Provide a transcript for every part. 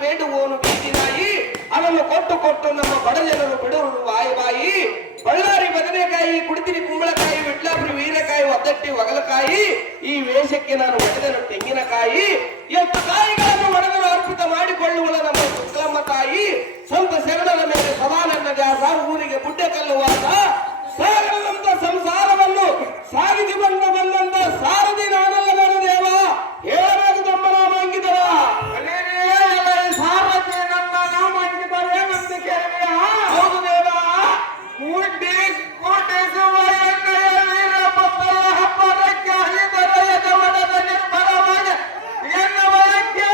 ಬೇಡುವವನು ಬೀದಿನಾಯಿ ಅದನ್ನು ಕೊಟ್ಟು ಕೊಟ್ಟು ನಮ್ಮ ಬಡ ಜನರು ಬಿಡುವರು ಬಾಯಿ ಬಳ್ಳಾರಿ ಬದನೆಕಾಯಿ ಕುಡಿತಿನಿ ಕುಂಬಳಕಾಯಿ ವಿಟ್ಲಾಪುರಿ ವೀರಕಾಯಿ ಒದ್ದಟ್ಟಿ ಒಗಲಕಾಯಿ ಈ ವೇಷಕ್ಕೆ ನಾನು ಒಡೆದನು ತೆಂಗಿನಕಾಯಿ ಎಷ್ಟು ಕಾಯಿಗಳನ್ನು ಒಡೆದನು ಅರ್ಪಿತ ಮಾಡಿಕೊಳ್ಳುವ ನಮ್ಮ ಶುಕ್ಲಮ್ಮ ತಾಯಿ ಸಂತ ಶರಣನ ಮೇಲೆ ಸದಾನಂದ ದ್ಯಾಸ ಊರಿಗೆ ಬುಡ್ಡೆ ಕಲ್ಲುವಾದ ಸಾಗರದಂತ ಸಂಸಾರವನ್ನು ಸಾಗಿಸಿ ಬಂದಂತ ಸಾರದಿ ನಾನಲ್ಲ ನನ್ನ ದೇವ ಹೇಳಬೇಕು ನಮ್ಮ ನಾಮ ಅಂಗಿದವ ಸಾರಥಿ ನಮ್ಮ ನಾಮ ಅಂಗಿದವ ಏನಂತ ಕೇಳಿದೆಯಾ? ಹೌದು ದೇವ. ಕೂಡಿ ಕೂಡಿಸುವ ಎಣ್ಣೆಯ ವೀರಭದ್ರ ಹಬ್ಬರಕ್ಕೆ ಹರಿದರ ಯಜಮಾನದ ನಿರ್ಮಲವಾದ ಎನ್ನುವಕ್ಕೆ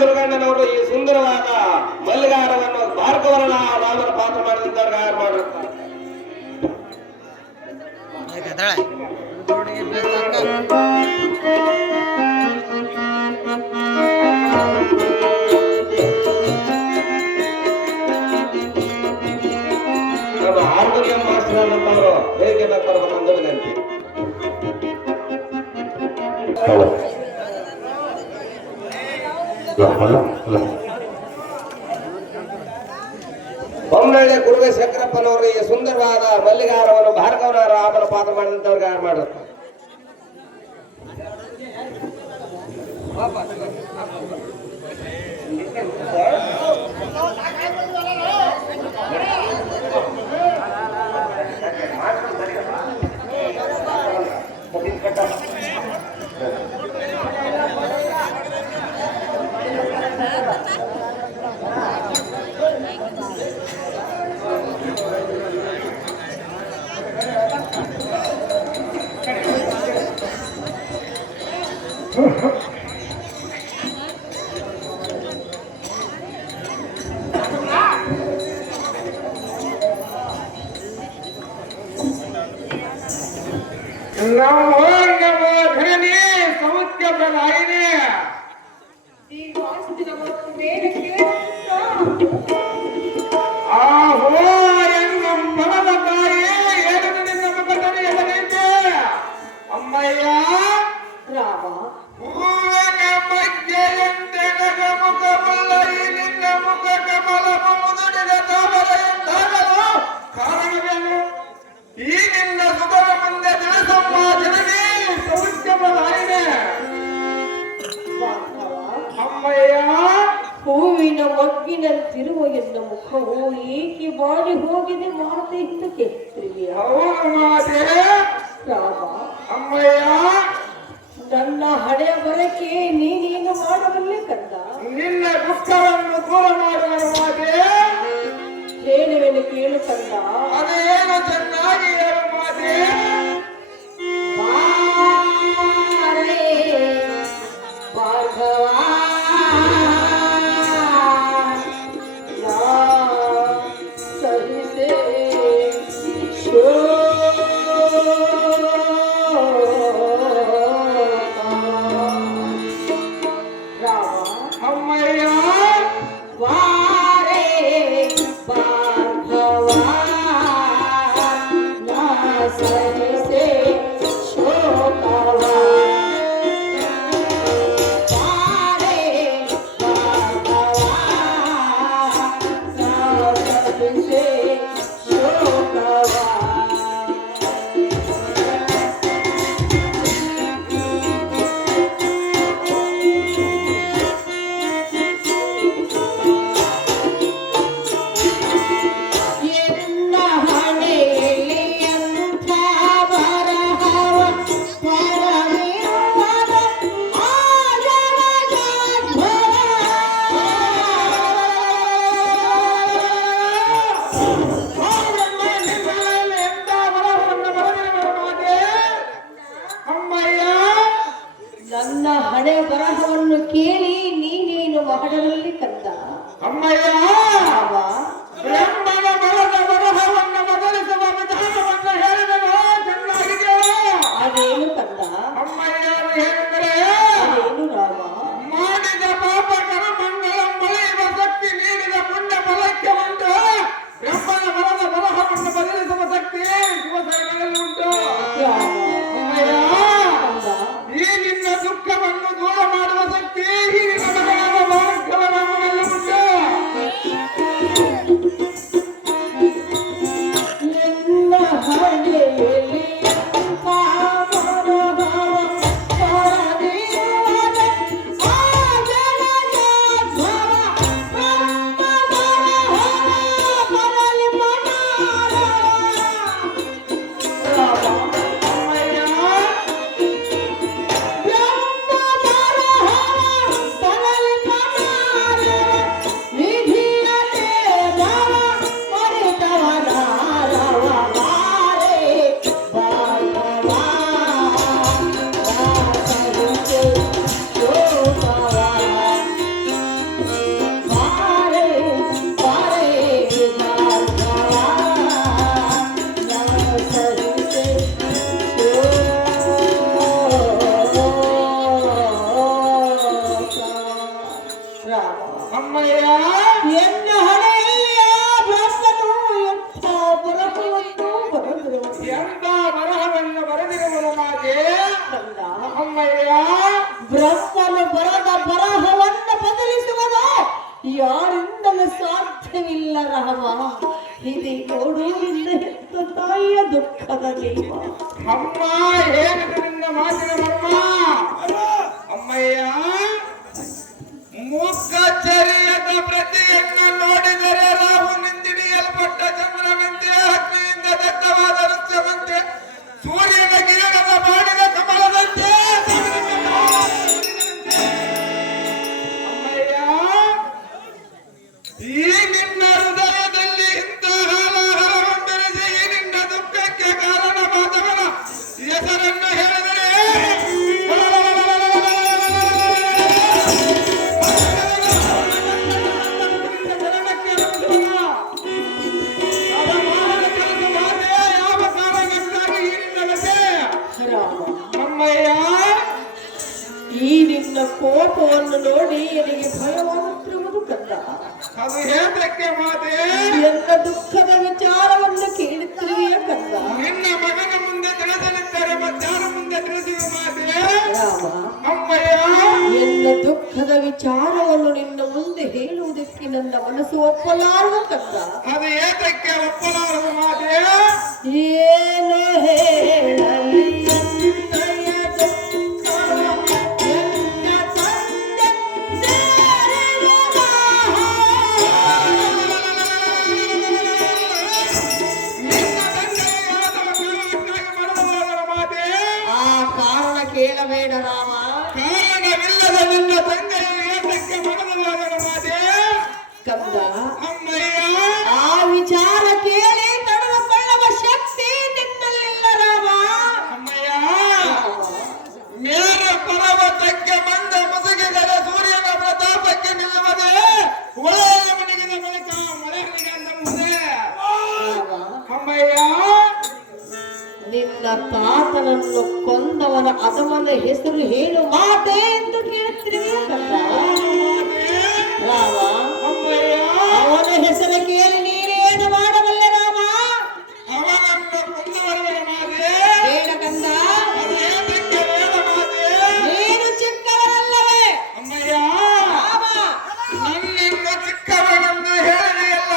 ದುರ್ಗಣ್ಣನವರು ಈ ಸುಂದರವಾದ ಮಲ್ಲಿಗಾರವನ್ನು ಭಾರ್ಗವರನ ರಾಮನ ಪಾತ್ರ ಮಾಡಿದ್ದಾರೆ. ಯಾರು ಮಾಡಿರ್ತಾರೆ ನಮ್ಮ ಹಾರ್ಮೋನಿಯಂ ಮಾಸ್ಟರ್ ಅಂತವರು ಹೇಗೆ ಬರ್ಬೇಕಂತ ವಿನಂತಿ. ಬೊಮ್ಮನಹಳ್ಳಿ ಕುರುವೆ ಶಂಕರಪ್ಪನವರು ಈ ಸುಂದರವಾದ ಮಲ್ಲಿಗಾರವನ್ನು ಭಾರ್ಗವನ ರಾಮನ ಪಾತ್ರ ಮಾಡಿದಂತವ್ರಿಗೆ ಯಾರು ಮಾಡಿರ್ತಾರೆ? ಅಮ್ಮಯ್ಯ ರಾಮ ಹೂವಿನ ಮಧ್ಯೆಯಿಂದ ಕಲ್ಲಿನ ಮಗ್ಗಿನಂತಿರುವ ಎನ್ನ ಮುಖವು ಏಕೆ ಬಾಡಿ ಹೋಗಿದೆ ಮಾತೆ ಅಂತ ಕೇಳ್ತೀಯ ರಾಮ. ಅಮ್ಮಯ್ಯ, ನನ್ನ ಹಣೆಯ ಬರಕ್ಕೆ ನೀನೇನು ಮಾಡಬಲ್ಲೆ ಕಂದ? ನಿನ್ನ ದುಃಖವನ್ನು ದೂರ ಮಾಡುವ ಮಾತೆ. ಹೇಳುವೆನು ಕೇಳು ಕಂದ. ಅದೇನು ಚೆನ್ನಾಗಿ ಹೇಳು ಮಾತೆ. ಬಾರೆ ಭಾರ್ಗವ ಸಹಿಸೆ ಅಮ್ಮಯ್ಯ, ವಾರೆ ಭಾರ್ಗವ ಸಹಿಸೆ ಶೋಕವ. ವಾರೆ ಭಾರ್ಗವ ಸಹಿಸೆ ಶೋಕವ. ಎನ್ನ ಹಣೆಯಲ್ಲಿ ಎಂಥ ಬರಹವ ಬರವಿರುವದ ಆ ಜನಜಾಧ್ವರ. ಎಂತ ಬರಹವನ್ನು ಬರೆದಿರುವ ಮಾತೆ. ಅಮ್ಮಯ್ಯ, ನನ್ನ ಹಣೆ ಬರಹವನ್ನು ಕೇಳಿ ನೀನೇನು ಮಾಡಬಲ್ಲಿ ಕಂದ? ಅಮ್ಮಯ್ಯ, ರಾಮ. ಬ್ರಹ್ಮನ ಬರದ ಬರಹವನ್ನು ಬದಲಿಸುವ ವಿಧಾನವನ್ನು ಹೇಳಿದನು. ಚೆನ್ನಾಗಿದೆ. ಅದೇನು ಕಂದ? ಅಮ್ಮಯ್ಯ ಹೇಳಿದರೆ, ಅದೇನು ರಾಮ? ಮಾಡಿದ ಪಾಪ ಕರ್ಮಗಳ ಮಳೆಯುವ ಶಕ್ತಿ, ನೀಡಿದ ಪುಣ್ಯ ಫಲಕ್ಕೆ ಉಂಟು. ಬ್ರಹ್ಮನ ಬರದ ಬರಹವನ್ನು ಬದಲಿಸುವ ಶಕ್ತಿ ಶಿವಸೇನೆಯಲ್ಲಿ ಉಂಟು. ರಾಮ. ಅಮ್ಮಯ್ಯ, ಕಂದ. ಈ ನಿನ್ನ ದುಃಖವನ್ನು ದೂರ ಮಾಡುವ ಶಕ್ತಿ ಈ ನಿನ್ನ ಮಗನಾದ ಭಾರ್ಗವ ರಾಮನಲ್ಲಿ ಉಂಟು. ಎನ್ನ ಹಣೆಯಲ್ಲಿ ಪಾವನಭವ ಬರದಿರುವದ ಆ ಜನಜಾಧ್ವರ. ಬ್ರಹ್ಮಬರಹವ ಬರಲಿ ಮನಾರವ. ರಾಮ. ಅಮ್ಮಯ್ಯ, ಬ್ರಹ್ಮಬರಹವ ಬರಲಿ ಮನಾರವ. ನಿಧಿಯತೆ ಭವ ಮರಿತವನಾರವ. ವಾರೆ ಭಾರ್ಗವ ಸಹಿಸೆ ಶೋಕವ. ವಾರೆ ವಾರೆ ಭಾರ್ಗವ ಸಹಿಸೆ ಶೋಕ. ರಾಮ. ಅಮ್ಮಯ್ಯ, ಎನ್ನ ಹಣೆಯಲ್ಲಿ ಆ ಬ್ರಹ್ಮನು ಎಂಥ ಬರಹವನ್ನು ಬರೆದಿರುವನು ಎಂತ ಬರಹವನ್ನು ಬರೆದಿರುವುದು ಮಾತೆ. ಕಂದ. ಅಮ್ಮಯ್ಯ, ಬ್ರಹ್ಮನು ಬರದ ಬರಹವನ್ನು ಬದಲಿಸುವುದು ಯಾರಿಂದಲೂ ಸಾಧ್ಯವಿಲ್ಲ ರಾಮ. ಇದು ನೋಡುವುದಿಲ್ಲ ಹೆತ್ತ ತಾಯಿಯ ದುಃಖದ ದೈವ. ಅಮ್ಮ ಹೇಳಿದ ನಿನ್ನ ಮಾತಿನ ಮರ್ಮ. ಅಮ್ಮಯ್ಯ, ಮೂಕಚರ್ಯದ ಪ್ರತಿಯನ್ನು ನೋಡಿದರೆ ರಾಹು ನಿಂದಿಡಿಯಲ್ಪಟ್ಟ ಚಂದ್ರನಂತೆ, ಅಗ್ನಿಯಿಂದ ದತ್ತವಾದ ನೃತ್ಯವಂತೆ, ಸೂರ್ಯನ ಕಿರಣದ ಮಾಡಿದ ಕಮಲದಂತೆ. ಅಮ್ಮಯ್ಯ, ಈ ನಿನ್ನ ಹೃದಯದಲ್ಲಿ ಇಂತಹ ಹಾಲಾಹಲವನ್ನು ಬೆರೆಸಿ ಈ ನಿನ್ನ ದುಃಖಕ್ಕೆ ಕಾರಣವಾದವನ ಹೆಸರನ್ನು ಹೇಳಿದರೆ ಯಾವ ಕಾರಣಕ್ಕಾಗಿ ಈ ನಿನ್ನ ವ್ಯಥೆ. ರಾಮ. ಅಮ್ಮಯ್ಯ, ಈ ನಿನ್ನ ಕೋಪವನ್ನು ನೋಡಿ ನನಗೆ ಭಯವಾಗುತ್ತಿರುವುದು ಕಂದ. ಅದು ಹೇತಕ್ಕೆ ಮಾತೆ. ಎನ್ನ ದುಃಖದ ವಿಚಾರವನ್ನು ಕೇಳುತ್ತಿರುವೆಯ ಕಂದ. ನಿನ್ನ ಮಗನ ಮುಂದೆ ತಿಳಿಸಲಿದ್ದರೆ ಮಧ್ಯಾಹ್ನ ಮುಂದೆ ತಿಳಿಸಿದ ಮಾತೆ. ರಾಮ. ಅಮ್ಮಯ್ಯ, ಎನ್ನ ದುಃಖದ ವಿಚಾರವನ್ನು ನಿನ್ನ ಮುಂದೆ ಹೇಳುವುದಕ್ಕೆ ನನ್ನ ಮನಸ್ಸು ಒಪ್ಪಲಾರದು ಕಂದ. ಅದು ಏತಕ್ಕೆ ಒಪ್ಪಲಾರದು ಮಾತೆ. ಏನು ಹೇಳಲಿ ಎನ್ನಯ ದುಃಖವ ಎನ್ನ ತಂದೆ ಸೇರಿದ ತಾತನನ್ನು ಕೊಂದವನ ಅದಮನ ಹೆಸರು ಹೇಳು ಮಾತೆ ಎಂದು ಕೇಳುತ್ತಿರುವೆ ರಾಮ. ಅವನ ಹೆಸರು ಕೇಳಿ ನೀನೇನು ಮಾಡಬಲ್ಲೆ ರಾಮ? ಅವನನ್ನು ಕೊಂದವರ ಮಾತೆ ಬೇಡ ಕಂದ, ಏತಕ್ಕೆ ಬೇಡ ಮಾತೆ? ನೀನು ಚಿಕ್ಕವರಲ್ಲವೇ ಅಮ್ಮಯ್ಯ, ರಾಮ. ನನ್ನನ್ನು ಚಿಕ್ಕವನೆಂದು ಹೇಳಿದೆಯಲ್ಲ,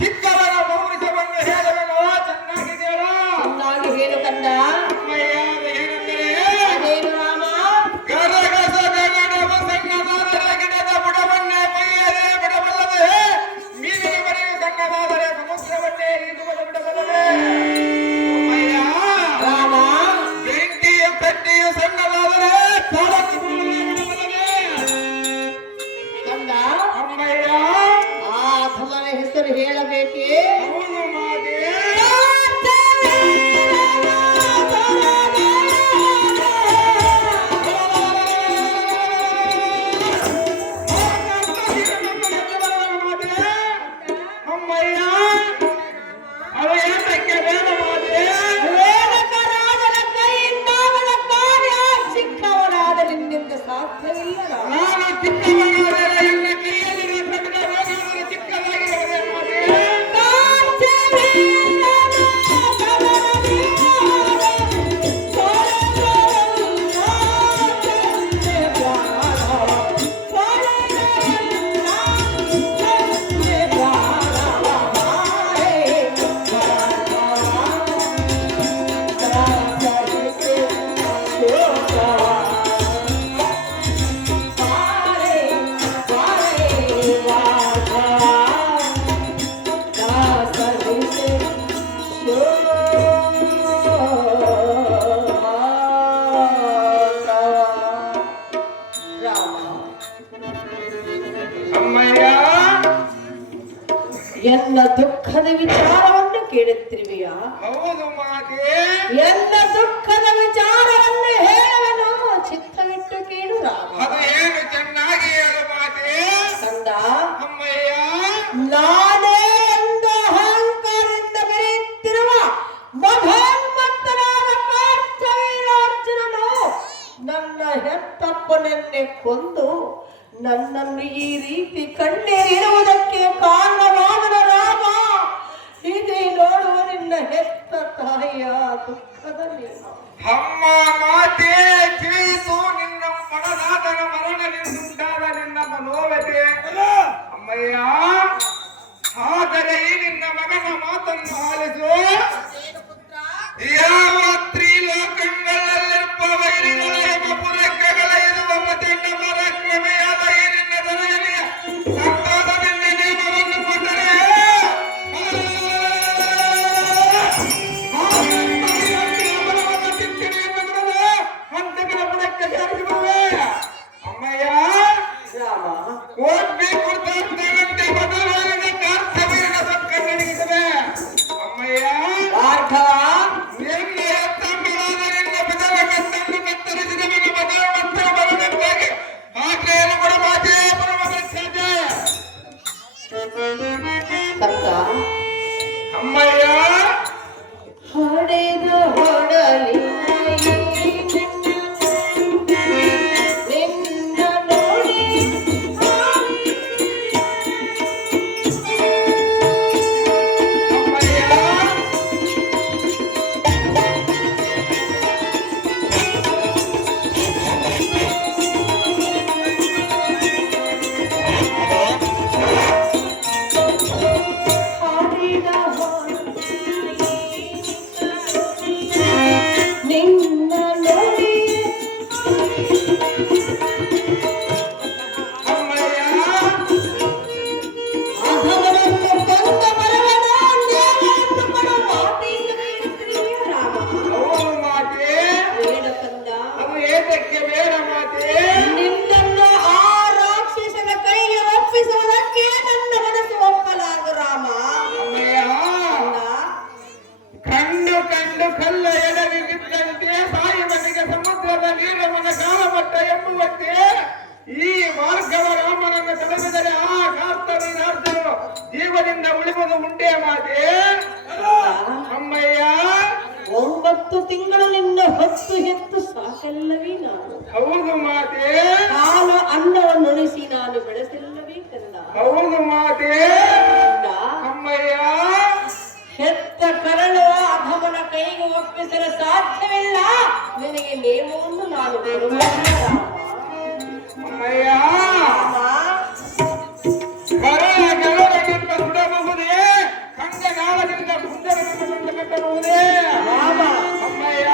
ಚಿಕ್ಕವನ ಪೌರುಷವನ್ನು ಹೇಳುವೆನೋ? ಚೆನ್ನಾಗಿ ಕೇಳು. ಚೆನ್ನಾಗಿ ಹೇಳು ಕಂದ. ಅಮ್ಮಯ್ಯ, ಏನೆಂದರೆ ಅದೇನು ರಾಮ? ಗರಗಸ ಗಗನವ ಸಣ್ಣದಾದರೆ ಗಿಡದ ಬುಡವನ್ನೇ ಕೊಯ್ಯದೆ ಬಿಡಬಲ್ಲದೆ, ಮೀನಿನ ಮನೆಯು ಸಣ್ಣದಾದರೆ ಸಮುದ್ರವನ್ನೇ ಈದುವುದು ಬಿಡಬಲ್ಲದೆ. ಅಮ್ಮಯ್ಯ, ರಾಮ, ಬೆಂಕಿಯ ಕಡ್ಡಿಯು ಸಣ್ಣದಾದರೆ ಕಾಲಕ್ಕೆ ಬಿಡಬಲ್ಲದೆ. ಕಂದ, ಅಮ್ಮಯ್ಯ, ಆ ಅಧಮನ ಹೆಸರು ಹೇಳಬೇಕೇ? ಹೌದು ಮಾತೆ. ಅಮ್ಮಯ್ಯ, ಅವ ಏತಕ್ಕೆ ಬೇಡ ಮಾತೆ? ವೇದಕರಾಜನ ಕೈಯಿಂದ ಅವನ ಕಾರ್ಯ ಚಿಕ್ಕವನಾದ ನಿನ್ನಿಂದ ಸಾಧ್ಯವಿಲ್ಲ ರಾಮ. ನಾನು ಚಿಕ್ಕವನಾದರೆ ಎನ್ನ ಕೈಯಲ್ಲಿರುವ ಕಟ್ಟಡವೇನಾದರೂ ಚಿಕ್ಕದಾಗಿರುವುದೇ ಮಾತೆ? ಅಮ್ಮಯ್ಯ, ಎನ್ನ ದುಃಖದ ವಿಚಾರವನ್ನು ಕೇಳುತ್ತಿರುವೆಯಾ? ಹೌದು ಮಾತೆ. ಎನ್ನ ದುಃಖದ ವಿಚಾರವನ್ನು ಹೇಳುವನು, ಚಿತ್ತವಿಟ್ಟು ಕೇಳು ರಾಮ. ಅದು ಏನು ಚೆನ್ನಾಗಿ ಹೇಳು ಮಾತೆ. ಕಂದ, ಅಮ್ಮಯ್ಯ, ನಾನೇ ಎಂದು ಅಹಂಕಾರದಿಂದ ಬೆರೆಯುತ್ತಿರುವ ಮಧೋನ್ಮತ್ತನಾದ ಪಾರ್ಥವೀರಾರ್ಜುನನು ನನ್ನ ಹೆತ್ತಪ್ಪನನ್ನೇ ಕೊಂದು ನನ್ನನ್ನು ಈ ರೀತಿ ಕಣ್ಣೀರಿಡುವುದಕ್ಕೆ ಕಾರಣವಾದನ ರಾಮ. ಇದೇ ನೋಡುವ ನಿನ್ನ ಹೆತ್ತ ತಾಯಿಯ ದುಃಖದಲ್ಲಿ. ಅಮ್ಮ ಮಾತೆ, ತಿಳಿಯಿತು ನಿನ್ನ ಮನದಾದನ ಮರಣದಿಂದುಂಟಾದ ನಿನ್ನ ಮನೋವ್ಯತೆ. ಅಮ್ಮಯ್ಯ, ಆದರೆ ಈ ನಿನ್ನ ಮಗನ ಮಾತನ್ನು ಆಲಿಸು. ಯಾವ ತ್ರಿಲೋಕಗಳಲ್ಲಿರುವ ವೈರಿಗಳ ಯಮಪುರಗಳ ಇರುವ ಮತೆಂಡ ಪರಾಕ್ರಮೆಯಾದ ಈ ನಿನ್ನ ದೊರೆಯಲಿಯ ಸಂತೋಷದಿಂದ ನೇಮವನ್ನು ಕೊಟ್ಟರೆ ಅಮ್ಮಯ್ಯ, ರಾಮ, ಕೋಟಿ ಕುರ್ತಾಂತರಂತೆ ಬದಲಾದ ಕಾರ್ತವೀರನ ಸಕ್ಕನ್ನಿರಿಸದೆ. ಅಮ್ಮಯ್ಯ, ಭಾರ್ಗವ, ನಿನ್ನ ಹೆತ್ತಮ್ಮನಾದ ನಿನ್ನ ಬಿದರ ಕತ್ತನ್ನು ಕತ್ತರಿಸಿದವನ ಮದುವೆ ಮತ್ತು ಬರಬೇಕಾಗಿ ಆಜ್ಞೆಯನ್ನು ಕೊಡ ಮಾತೆ ಪರಮಗತ್ಯತೆ. ಕಂದ, ಅಮ್ಮಯ್ಯ, ಹೊಡೆದ ಹೊಡಲಿ ನಿನ್ನ ನೋಡಿ ಅಮ್ಮಯ್ಯ, ಹಾಡಿದ ನಿನ್ನ ನೋಡಿ ಅಮ್ಮಯ್ಯ, ಅಧಮನನ್ನು ಕೊಂದ ಬರವನ ನ್ಯಾಯವನ್ನು ಕೊಡುವ ಮಾತೆಯಿಂದ ಬೇಡುತ್ತಿರುವೆಯ ರಾಮ. ಹೌದು ಮಾತೆ. ಬೇಡ ಕಂದ, ಅದು ಏತಕ್ಕೆ ಬೇಡ ಮಾತೆ? ನಿನ್ನನ್ನು ಆ ರಾಕ್ಷಸನ ಕೈಗೆ ಒಪ್ಪಿಸುವುದಕ್ಕೆ ನನ್ನ ಮನಸ್ಸು ಒಪ್ಪಲಾಗದು ರಾಮ. ಅಮ್ಮಯ್ಯ, ಕಂದ, ಕಂಡು ಕಂಡು ಕಲ್ಲ ಎಡವಿ ಬಿದ್ದಂತೆ ಸಾಯಿ ಮನೆಗೆ ಸಮುದ್ರದ ನೀರಮನ ಕಾಲಮಟ್ಟ ಎಂಬುವಂತೆ ಈ ಮಾರ್ಗವ ರಾಮನನ್ನು ತಡೆದರೆ ಆ ಕಾರ್ತವೀರಾರ್ಜುನನು ಜೀವದಿಂದ ಉಳಿಯುವುದು ಉಂಟೆ ಮಾತೆ? ಅಮ್ಮಯ್ಯ, 9 ತಿಂಗಳಿಂದ ಹೊತ್ತು ಹೆತ್ತು ಸಾಕಲ್ಲವೇ ನಾನು. ಹೌದು ಮಾತೆ, ಹಾಲು ಅನ್ನವನ್ನು ಉಳಿಸಿ ನಾನು ಬೆಳೆಸಲ್ಲವೇ ಕಂದ. ಹೌದು ಮಾತೆ. ಕಂದ, ಅಮ್ಮಯ್ಯ, ಹೆತ್ತ ಕರಳು ಅಧಮನ ಕೈಗೆ ಒಪ್ಪಿಸಲು ಸಾಧ್ಯವಿಲ್ಲ. ನಿನಗೆ ನೇಮವನ್ನು ನಾನು ಕೊಡುವುದಿಲ್ಲ. ಅಮ್ಮಯ್ಯ, ಕರೆಯ ಗೆಲುವಿನಿಂದ ಸುಡಬಹುದೇ, ಕಂಗನಾಳದಿಂದ ಕುಂದರವನ್ನು ಕಟ್ಟಬಹುದೇ. ಅಮ್ಮಯ್ಯ,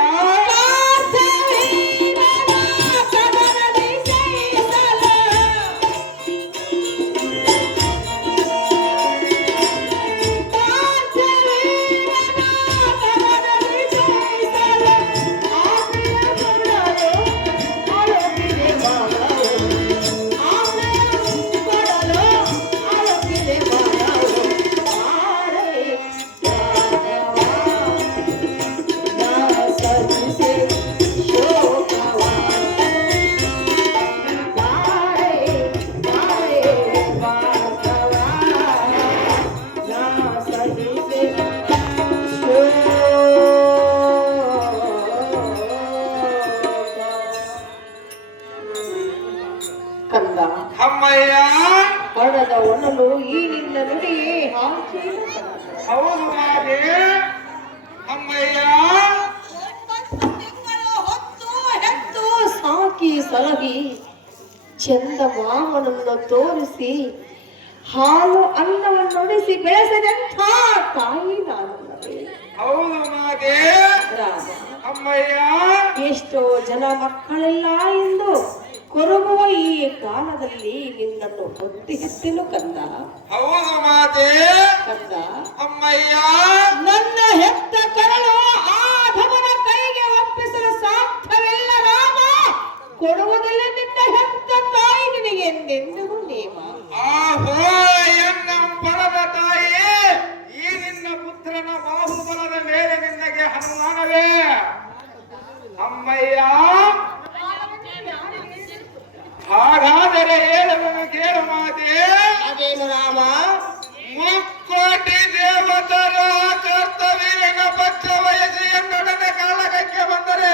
ಕಂದ, ಅಮ್ಮಯ್ಯ, ಹೊಡೆದ ಒಣಲು ಈ ನಿನ್ನ ನುಡಿಯೇ ಹಾಕಿ. ಹೌದು ಮಾತೆ. ಅಮ್ಮಯ್ಯ, 9 ತಿಂಗಳು ಹೊತ್ತು ಹೆತ್ತು ಸಾಕಿ ಸಲಹಿ ಚಂದ ಮಾಮನನ್ನು ತೋರಿಸಿ ಹಾಲು ಅನ್ನವನ್ನುಡಿಸಿ ಬೆಳೆಸದಂಥ ತಾಯಿ ನಾನಲ್ಲವೇ. ಹೌದು ಮಾತೆ. ರಾಮ, ಅಮ್ಮಯ್ಯ, ಎಷ್ಟೋ ಜನ ಮಕ್ಕಳಿಲ್ಲ ಎಂದು ಕೊರಗುವ ಈ ಕಾಲದಲ್ಲಿ ನಿನ್ನನ್ನು ಹೊತ್ತಿ ಹೆತ್ತಿನು ಕಂದ. ಹೌದು ಮಾತೆ. ಕಂದ, ಅಮ್ಮಯ್ಯ, ನನ್ನ ಹೆತ್ತ ಕರಳು ಆ ಧಮನ ಕೈಗೆ ಒಪ್ಪಿಸಲು ಸಾಧ್ಯವಿಲ್ಲ ರಾಮ. ಕೊಡುವುದಿಲ್ಲ ನಿನ್ನ ಹೆತ್ತ ತಾಯಿ ನಿನಗೆ ಎಂದೆಂದಿಗೂ ನೇಮ. ಆಹೋ ಎನ್ನ ಬಲದ ತಾಯಿ, ಈ ನಿನ್ನ ಪುತ್ರನ ಬಾಹುಬಲದ ಮೇಲೆ ನಿನಗೆ ಅನುಮಾನವೇ. ಅಮ್ಮಯ್ಯ, ಹಾಗಾದರೆ ಹೇಳುವನು ಕೇಳು ಮಾತೆ. ಅದೇನು ರಾಮ? ಮುಕ್ಕೋಟಿ ದೇವತರ ಕರ್ತವ್ಯ ಪಕ್ಷ ವಯಸ್ಸಿನ ಕಾಲಕ್ಕೆ ಬಂದರೆ